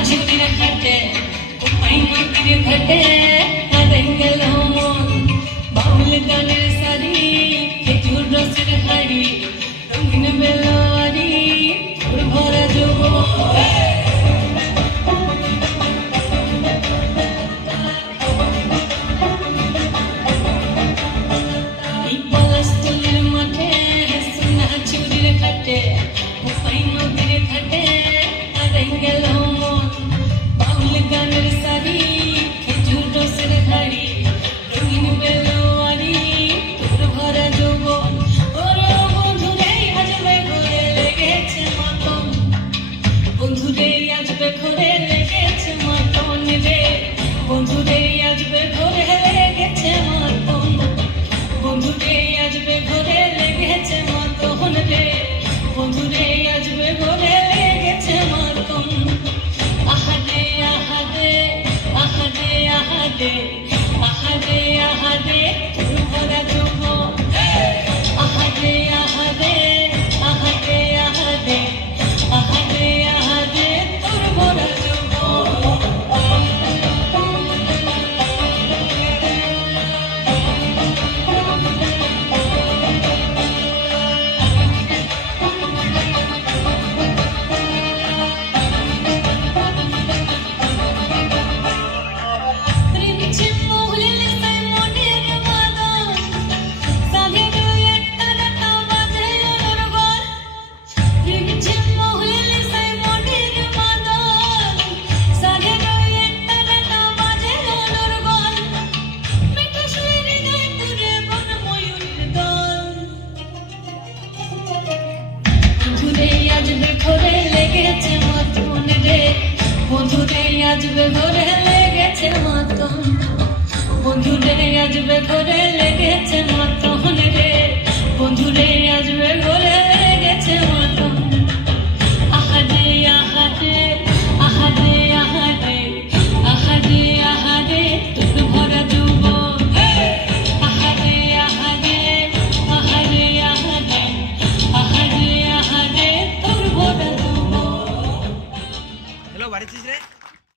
ছুটির ঘাটে কোপাই নদীর ঘাটে হারাই গেল মন বাউল গানের সারি খেজুর রসের হাড়ি রঙিন বেলোয়ারি তোর ভরা যৌবন এই পলাশতলির মাঠে সোনা ছুটির ঘাটে কোপাই নদীর ঘাটে হারাই গেল মন বাউল গানের সারি খেজুর রসের হাড়ি রঙিন বেলোয়ারি তোর ভরা যৌবন ওরে বন্ধুরে আসবে ঘরে লেগেছে মাতন বন্ধুরে আসবে ঘরে লেগেছে মাতন রে বন্ধুরে আসবে ঘরে লেগেছে মাতন বন্ধুরে আসবে ঘরে লেগেছে মাতন রে বন্ধুরে আসবে ঘরে লেগেছে মাতন আহাদে আহাদে আহাদে আহাদে আহাদে আহাদে তোর ভরা যৌবন আহাদে আহাদে আহাদে আহাদে আহাদে আহাদে তোর ভরা যৌবন ঘরে লেগেছে মাতন রে বন্ধুরে আসবে ঘরে লেগেছে মাতন বন্ধুরে আসবে ঘরে লেগেছে মাতন রে বন্ধুরে আসবে ঘরে